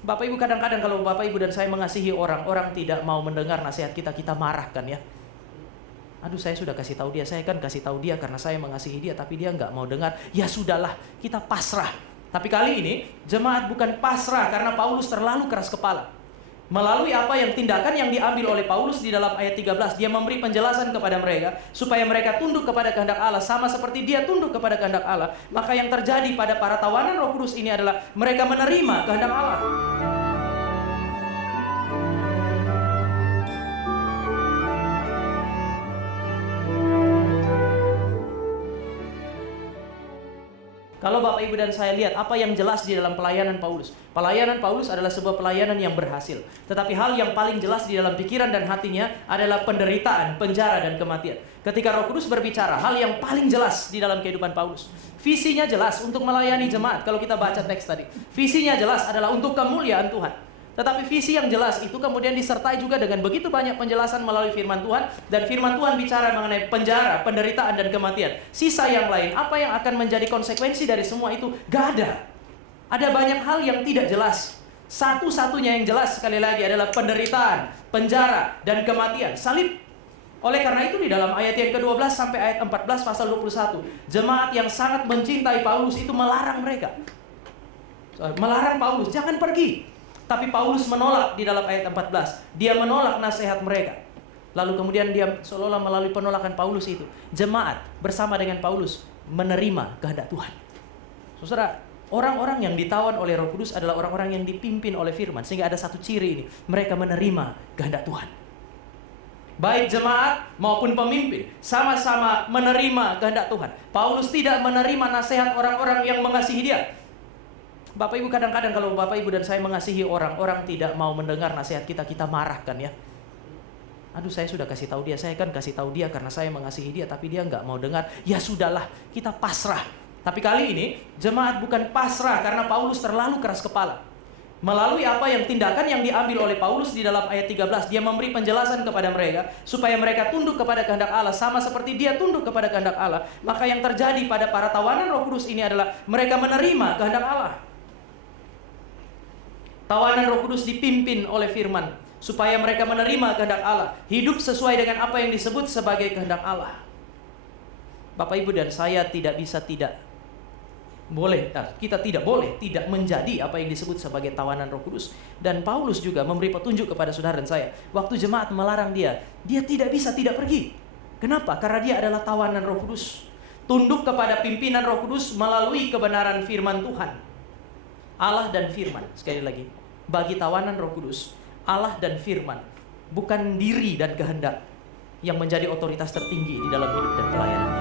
Bapak Ibu, kadang-kadang kalau Bapak Ibu dan saya mengasihi orang, orang tidak mau mendengar nasihat kita, kita marah kan ya. Aduh, saya sudah kasih tahu dia, saya kan kasih tahu dia karena saya mengasihi dia, tapi dia nggak mau dengar. Ya sudahlah, kita pasrah. Tapi kali ini jemaat bukan pasrah karena Paulus terlalu keras kepala. Melalui apa yang tindakan yang diambil oleh Paulus di dalam ayat 13, dia memberi penjelasan kepada mereka supaya mereka tunduk kepada kehendak Allah sama seperti dia tunduk kepada kehendak Allah. Maka yang terjadi pada para tawanan Roh Kudus ini adalah mereka menerima kehendak Allah. Kalau Bapak Ibu dan saya lihat apa yang jelas di dalam pelayanan Paulus. Pelayanan Paulus adalah sebuah pelayanan yang berhasil. Tetapi hal yang paling jelas di dalam pikiran dan hatinya adalah penderitaan, penjara, dan kematian. Ketika Roh Kudus berbicara, hal yang paling jelas di dalam kehidupan Paulus. Visinya jelas untuk melayani jemaat. Kalau kita baca teks tadi, visinya jelas adalah untuk kemuliaan Tuhan. Tetapi visi yang jelas itu kemudian disertai juga dengan begitu banyak penjelasan melalui firman Tuhan. Dan firman Tuhan bicara mengenai penjara, penderitaan, dan kematian. Sisa yang lain, apa yang akan menjadi konsekuensi dari semua itu? Gak ada. Ada banyak hal yang tidak jelas. Satu-satunya yang jelas sekali lagi adalah penderitaan, penjara, dan kematian. Salib. Oleh karena itu di dalam ayat yang ke-12 sampai ayat 14 pasal 21, jemaat yang sangat mencintai Paulus itu melarang mereka. Melarang Paulus, jangan pergi. Tapi Paulus menolak di dalam ayat 14. Dia menolak nasihat mereka. Lalu kemudian dia seolah-olah melalui penolakan Paulus itu, jemaat bersama dengan Paulus menerima kehendak Tuhan. Saudara, orang-orang yang ditawan oleh Roh Kudus adalah orang-orang yang dipimpin oleh firman. Sehingga ada satu ciri ini, mereka menerima kehendak Tuhan. Baik jemaat maupun pemimpin sama-sama menerima kehendak Tuhan. Paulus tidak menerima nasihat orang-orang yang mengasihi dia. Bapak Ibu, kadang-kadang kalau Bapak Ibu dan saya mengasihi orang, orang tidak mau mendengar nasihat kita, kita marah kan ya. Aduh, saya sudah kasih tahu dia, saya kan kasih tahu dia karena saya mengasihi dia, tapi dia nggak mau dengar. Ya sudahlah, kita pasrah. Tapi kali ini jemaat bukan pasrah karena Paulus terlalu keras kepala. Melalui apa yang tindakan yang diambil oleh Paulus di dalam ayat 13, dia memberi penjelasan kepada mereka supaya mereka tunduk kepada kehendak Allah sama seperti dia tunduk kepada kehendak Allah. Maka yang terjadi pada para tawanan Roh Kudus ini adalah mereka menerima kehendak Allah. Tawanan Roh Kudus dipimpin oleh firman supaya mereka menerima kehendak Allah, hidup sesuai dengan apa yang disebut sebagai kehendak Allah. Bapak Ibu dan saya kita tidak boleh tidak menjadi apa yang disebut sebagai tawanan Roh Kudus. Dan Paulus juga memberi petunjuk kepada saudara dan saya. Waktu jemaat melarang dia tidak bisa tidak pergi. Kenapa? Karena dia adalah tawanan Roh Kudus. Tunduk kepada pimpinan Roh Kudus melalui kebenaran firman Tuhan. Allah dan firman, sekali lagi, bagi tawanan Roh Kudus, Allah dan firman, bukan diri dan kehendak yang menjadi otoritas tertinggi di dalam hidup dan pelayanan.